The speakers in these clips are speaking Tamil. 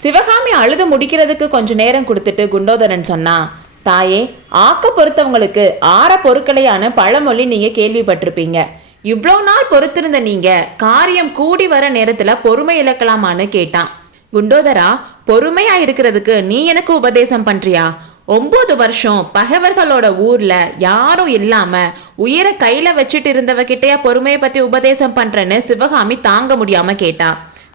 சிவகாமி அழுது முடிக்கிறதுக்கு கொஞ்ச நேரம் கொடுத்துட்டு குண்டோதரன் சொன்னா தாயே ஆக்க பொறுத்தவங்களுக்கு ஆற பொருட்களையான பழமொழி நீங்க கேள்விப்பட்டிருப்பீங்க. இவ்வளோ நாள் பொறுத்திருந்த நீங்க காரியம் கூடி வர நேரத்துல பொறுமை இழக்கலாமான்னு கேட்டான். குண்டோதரா பொறுமையா இருக்கிறதுக்கு நீ எனக்கு உபதேசம் பண்றியா? ஒன்பது வருஷம் பகைவர்களோட ஊர்ல யாரும் இல்லாம உயிரை கையில வச்சுட்டு இருந்தவகிட்டயா பொறுமையை பத்தி உபதேசம் பண்றேன்னு சிவகாமி தாங்க முடியாம கேட்டா.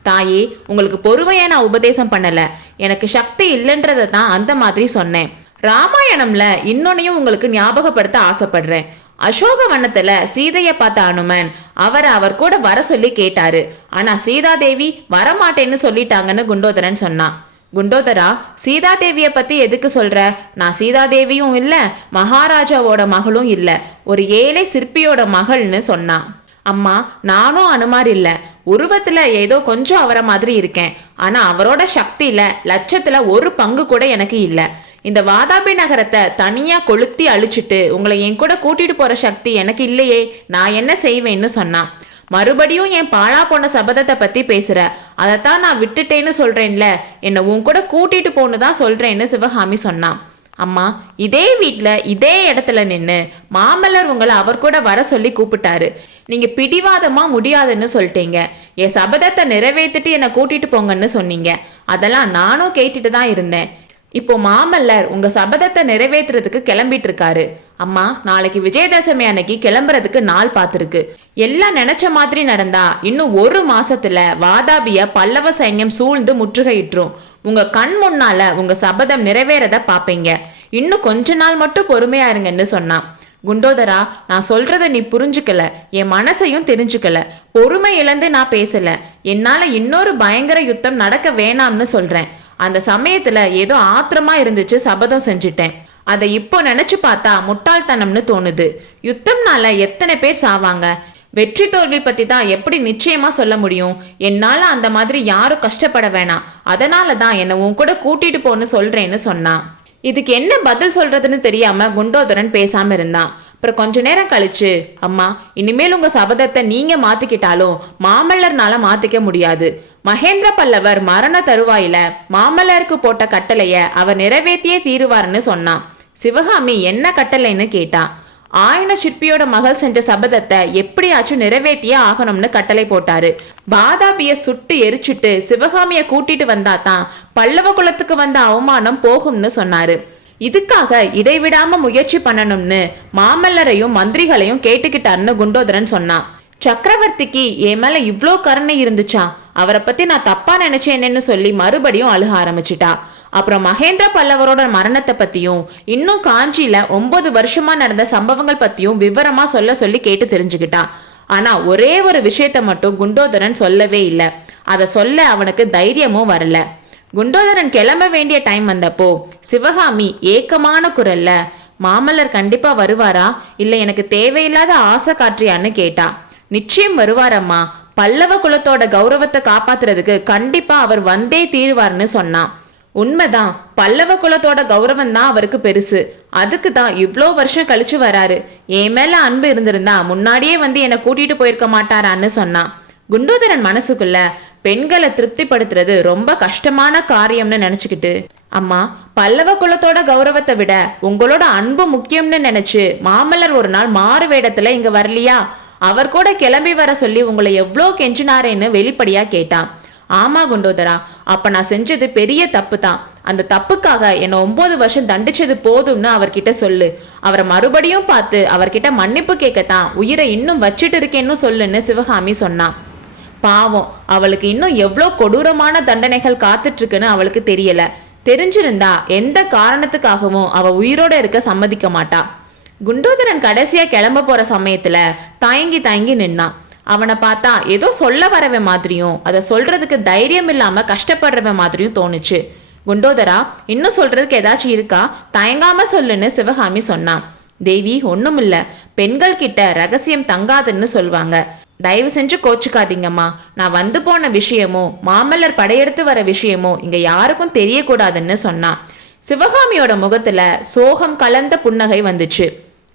தாயே உங்களுக்கு பொறுமையை நான் உபதேசம் பண்ணல. எனக்கு சக்தி இல்லைன்றதை தான் அந்த மாதிரி சொன்னேன். ராமாயணம்ல இன்னொன்னையும் உங்களுக்கு ஞாபகப்படுத்த ஆசைப்படுறேன். அசோகவனத்துல சீதைய பார்த்த அனுமன் அவரை அவர் கூட வர சொல்லி கேட்டாரு. ஆனா சீதாதேவி வரமாட்டேன்னு சொல்லிட்டாங்கன்னு குண்டோதரன் சொன்னான். குண்டோதரா சீதாதேவிய பத்தி எதுக்கு சொல்ற? நான் சீதாதேவியும் இல்ல மகாராஜாவோட மகளும் இல்ல. ஒரு ஏழை சிற்பியோட மகள்னு சொன்னான். அம்மா நானும் அனுமார் இல்லை. உருவத்துல ஏதோ கொஞ்சம் அவரை மாதிரி இருக்கேன். ஆனா அவரோட சக்தியில லட்சத்துல ஒரு பங்கு கூட எனக்கு இல்ல. இந்த வாதாபி நகரத்தை தனியா கொளுத்தி அழிச்சிட்டு உங்களை என் கூட கூட்டிட்டு போற சக்தி எனக்கு இல்லையே நான் என்ன செய்வேன்னு சொன்னான் மறுபடியும் என் பாழா போன சபதத்தை பத்தி பேசுற. அதைத்தான் நான் விட்டுட்டேன்னு சொல்றேன்ல என்னை உன் கூட கூட்டிட்டு போன்னு தான் சொல்றேன்னு சிவகாமி சொன்னான் அம்மா இதே வீட்டில் இதே இடத்துல நின்று மாமல்லர் உங்களை அவர் கூட வர சொல்லி கூப்பிட்டாரு. நீங்க பிடிவாதமா முடியாதுன்னு சொல்லிட்டீங்க. என் சபதத்தை நிறைவேற்றிட்டு என்னை கூட்டிட்டு போங்கன்னு சொன்னீங்க. அதெல்லாம் நானும் கேட்டுட்டு தான் இருந்தேன். இப்போ மாமல்லர் உங்க சபதத்தை நிறைவேற்றுறதுக்கு கிளம்பிட்டு இருக்காரு அம்மா நாளைக்கு விஜயதசமி அன்னைக்கு கிளம்புறதுக்கு நாள் பார்த்துருக்கு. எல்லாம் நினைச்ச மாதிரி நடந்தா இன்னும் ஒரு மாசத்துல வாதாபிய பல்லவ சைன்யம் சூழ்ந்து முற்றுகையிட்டுரும் உங்க கண் முன்னால உங்க சபதம் நிறைவேறத பாப்பீங்க இன்னும் கொஞ்ச நாள் மட்டும் பொறுமையா இருங்கன்னு சொன்னான். குண்டோதரா நான் சொல்றத நீ புரிஞ்சுக்கல. என் மனசையும் தெரிஞ்சுக்கல. பொறுமை இழந்து நான் பேசல. என்னால இன்னொரு பயங்கர யுத்தம் நடக்க வேணாம்னு சொல்றேன். அந்த சமயத்துல ஏதோ ஆத்திரமா இருந்துச்சு சபதம் செஞ்சுட்டேன். அதை இப்போ நினைச்சு பார்த்தா முட்டாள்தனம்னு தோணுது. யுத்தம்னால எத்தனை பேர் சாவாங்க? வெற்றி தோல்வி பத்தி தான் எப்படி நிச்சயமா சொல்ல முடியும்? என்னால அந்த மாதிரி யாரும் கஷ்டப்பட வேணாம். அதனால தான் என்னை உன் கூட கூட்டிட்டு போன்னு சொல்றேன்னு சொன்னான். இதுக்கு என்ன பதில் சொல்றதுன்னு தெரியாம குண்டோதரன் பேசாம இருந்தான். அப்புறம் கொஞ்ச நேரம் கழிச்சு அம்மா இனிமேல் உங்க சபதத்தை நீங்க மாத்திக்கிட்டாலும் மாமல்லர்னால மாத்திக்க முடியாது. மகேந்திர பல்லவர் மரண தருவாயில மாமல்லருக்கு போட்ட கட்டளைய அவர் நிறைவேற்றியே தீருவார்னு சொன்னான். சிவகாமி என்ன கட்டளைன்னு கேட்டான் ஆயன சிற்பியோட மகள் செஞ்ச சபதத்தை எப்படியாச்சும் நிறைவேற்றியே ஆகணும்னு கட்டளை போட்டாரு. பாதாபிய சுட்டு எரிச்சிட்டு சிவகாமிய கூட்டிட்டு வந்தா தான் பல்லவ குலத்துக்கு வந்த அவமானம் போகும்னு சொன்னாரு. இதுக்காக இடைவிடாம முயற்சி பண்ணணும்னு மாமல்லரையும் மந்திரிகளையும் கேட்டுக்கிட்டாருன்னு குண்டோதரன் சொன்னான். சக்கரவர்த்திக்கு என் மேல இவ்வளோ கருணை இருந்துச்சா? அவரை பத்தி நான் தப்பா நினைச்சேனேன்னு சொல்லி மறுபடியும் அழுக ஆரம்பிச்சிட்டா. அப்புறம் மகேந்திர பல்லவரோட மரணத்தை பத்தியும் இன்னும் காஞ்சியில ஒன்பது வருஷமா நடந்த சம்பவங்கள் பத்தியும் விவரமா சொல்ல சொல்லி கேட்டு தெரிஞ்சுக்கிட்டான் ஆனா ஒரே ஒரு விஷயத்த மட்டும் குண்டோதரன் சொல்லவே இல்லை. அதை சொல்ல அவனுக்கு தைரியமும் வரல. குண்டோதரன் கிளம்ப வேண்டிய டைம் வந்தப்போ சிவகாமி ஏக்கமான குரல்ல மாமல்லர் கண்டிப்பா வருவாரா? இல்ல எனக்கு தேவையில்லாத ஆசை காற்றியான்னு கேட்டா. நிச்சயம் வருவாரம்மா. பல்லவ குலத்தோட கௌரவத்தை காப்பாத்துறதுக்கு கண்டிப்பா அவர் வந்தே தீருவார்னு சொன்னான். உண்மைதான். பல்லவ குலத்தோட கௌரவம் தான் அவருக்கு பெருசு. அதுக்கு தான் இவ்வளோ வருஷம் கழிச்சு வராரு. என் மேல அன்பு இருந்திருந்தா முன்னாடியே வந்து என்னை கூட்டிட்டு போயிருக்க மாட்டாரான்னு சொன்னான் குண்டோதரன் மனசுக்குள்ள பெண்களை திருப்திப்படுத்துறது ரொம்ப கஷ்டமான காரியம்னு நினைச்சுக்கிட்டு அம்மா பல்லவ குலத்தோட கௌரவத்தை விட உங்களோட அன்பு முக்கியம்னு நினைச்சு மாமல்லர் ஒரு நாள் மாறு வேடத்துல இங்க வரலையா? அவர் கூட கிளம்பி வர சொல்லி உங்களை எவ்வளோ கெஞ்சினாரேன்னு வெளிப்படையா கேட்டான். ஆமா குண்டோதரா அப்ப நான் செஞ்சது பெரிய தப்பு தான் அந்த தப்புக்காக என்னை ஒன்பது வருஷம் தண்டிச்சது போதும்னு அவர்கிட்ட சொல்லு. அவரை மறுபடியும் பார்த்து அவர்கிட்ட மன்னிப்பு கேட்கத்தான் உயிரை இன்னும் வச்சிட்டு இருக்கேன்னு சொல்லுன்னு சிவகாமி சொன்னான். பாவம் அவளுக்கு இன்னும் எவ்வளோ கொடூரமான தண்டனைகள் காத்துட்டு இருக்குன்னு அவளுக்கு தெரியல. தெரிஞ்சிருந்தா எந்த காரணத்துக்காகவும் அவ உயிரோட இருக்க சம்மதிக்க மாட்டா. குண்டோதரன் கடைசியா கிளம்ப போற சமயத்துல தயங்கி தயங்கி நின்னான். அவனை பார்த்தா ஏதோ சொல்ல வரவன் மாதிரியும் அதை சொல்றதுக்கு தைரியம் இல்லாமல் கஷ்டப்படுறவன் மாதிரியும் தோணுச்சு. குண்டோதரா இன்னும் சொல்றதுக்கு ஏதாச்சும் இருக்கா? தயங்காம சொல்லுன்னு சிவகாமி சொன்னான். தேவி ஒண்ணுமில்ல. பெண்கள் கிட்ட ரகசியம் தங்காதுன்னு சொல்வாங்க. தயவு செஞ்சு கோச்சுக்காதீங்கம்மா. நான் வந்து போன விஷயமோ மாமல்லர் படையெடுத்து வர விஷயமோ இங்க யாருக்கும் தெரியக்கூடாதுன்னு சொன்னான். சிவகாமியோட முகத்துல சோகம் கலந்த புன்னகை வந்துச்சு.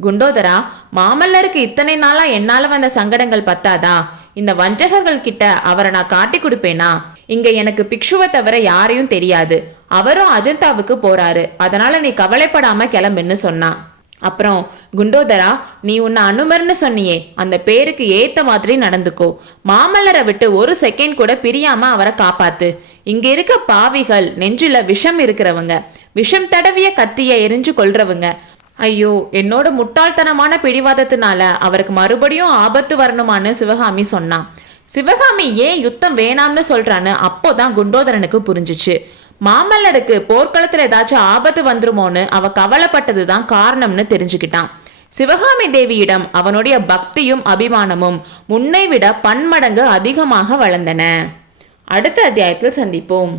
குண்டோதரா மாமல்லருக்கு இத்தனை நாளா என்னால வந்த சங்கடங்கள் பத்தாதா? இந்த வஞ்சகர்கள் கிட்ட அவரை நான் காட்டி கொடுப்பேனா? இங்க எனக்கு பிக்ஷுவை தவிர யாரையும் தெரியாது. அவரும் அஜந்தாவுக்கு போறாரு. அதனால நீ கவலைப்படாம கிளம்புன்னு சொன்னான் அப்புறம் குண்டோதரா நீ உன்னை அனுமர்னு சொன்னியே. அந்த பேருக்கு ஏத்த மாதிரி நடந்துக்கோ. மாமல்லரை விட்டு ஒரு செகண்ட் கூட பிரியாம அவரை காப்பாத்து. இங்க இருக்க பாவிகள் நெஞ்சில விஷம் இருக்கிறவங்க. விஷம் தடவிய கத்திய எரிஞ்சு கொள்றவங்க ஐயோ என்னோட முட்டாள்தனமான பிடிவாதத்தினால அவருக்கு மறுபடியும் ஆபத்து வரணுமான்னு சிவகாமி சொன்னான் சிவகாமி ஏன் யுத்தம் வேணாம்னு சொல்றான்னு அப்போதான் குண்டோதரனுக்கு புரிஞ்சுச்சு. மாமல்லருக்கு போர்க்களத்துல ஏதாச்சும் ஆபத்து வந்துருமோன்னு அவ கவலைப்பட்டது தான் காரணம்னு தெரிஞ்சுக்கிட்டான். சிவகாமி தேவியிடம் அவனுடைய பக்தியும் அபிமானமும் முன்னை விட பன்மடங்கு அதிகமாக வளர்ந்தன. அடுத்த அத்தியாயத்தில் சந்திப்போம்.